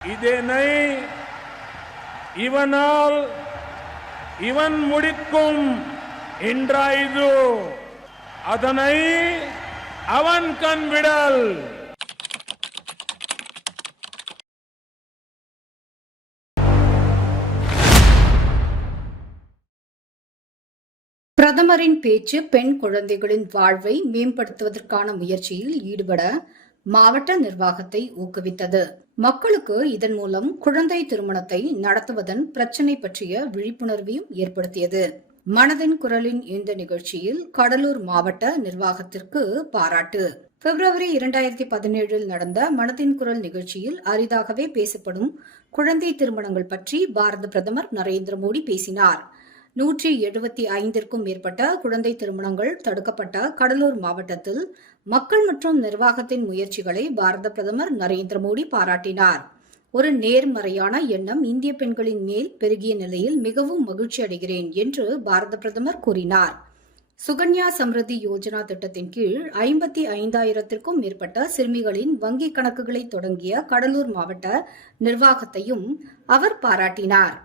இதனை இவனால் இவன் முடிக்கும் என்றாய்து? அதனை அவன் கண்விடல் பிரதமரின் பேச்சு பெண் குழந்தைகளின் வாழ்வை மேம்படுத்துவதற்கான முயற்சியில் ஈடுபட மாவட்ட நிர்வாகத்தை ஊக்குவித்தது. மக்களுக்கு இதன் மூலம் குழந்தை திருமணத்தை நடத்துவதன் பிரச்சினை பற்றிய விழிப்புணர்வையும் ஏற்படுத்தியது. மனதின் குரலின் இந்த நிகழ்ச்சியில் கடலூர் மாவட்ட நிர்வாகத்திற்கு பாராட்டு. பிப்ரவரி இரண்டாயிரத்தி பதினேழில் நடந்த மனதின் குரல் நிகழ்ச்சியில் அரிதாகவே பேசப்படும் குழந்தை திருமணங்கள் பற்றி பாரத பிரதமர் நரேந்திர மோடி பேசினார். நூற்றி எழுபத்தி ஐந்திற்கும் மேற்பட்ட குழந்தை திருமணங்கள் தடுக்கப்பட்ட கடலூர் மாவட்டத்தில் மக்கள் மற்றும் நிர்வாகத்தின் முயற்சிகளை பாரத பிரதமர் நரேந்திர மோடி பாராட்டினார். ஒரு நேர்மறையான எண்ணம் இந்திய பெண்களின் மேல் பெருகிய நிலையில் மிகவும் மகிழ்ச்சி அடைகிறேன் என்று பாரத பிரதமர் கூறினார். சுகன்யா சம்ருதி யோஜனா திட்டத்தின் கீழ் ஐம்பத்தி ஐந்தாயிரத்திற்கும் மேற்பட்ட சிறுமிகளின் வங்கிக் கணக்குகளை தொடங்கிய கடலூர் மாவட்ட நிர்வாகத்தையும் அவர் பாராட்டினார்.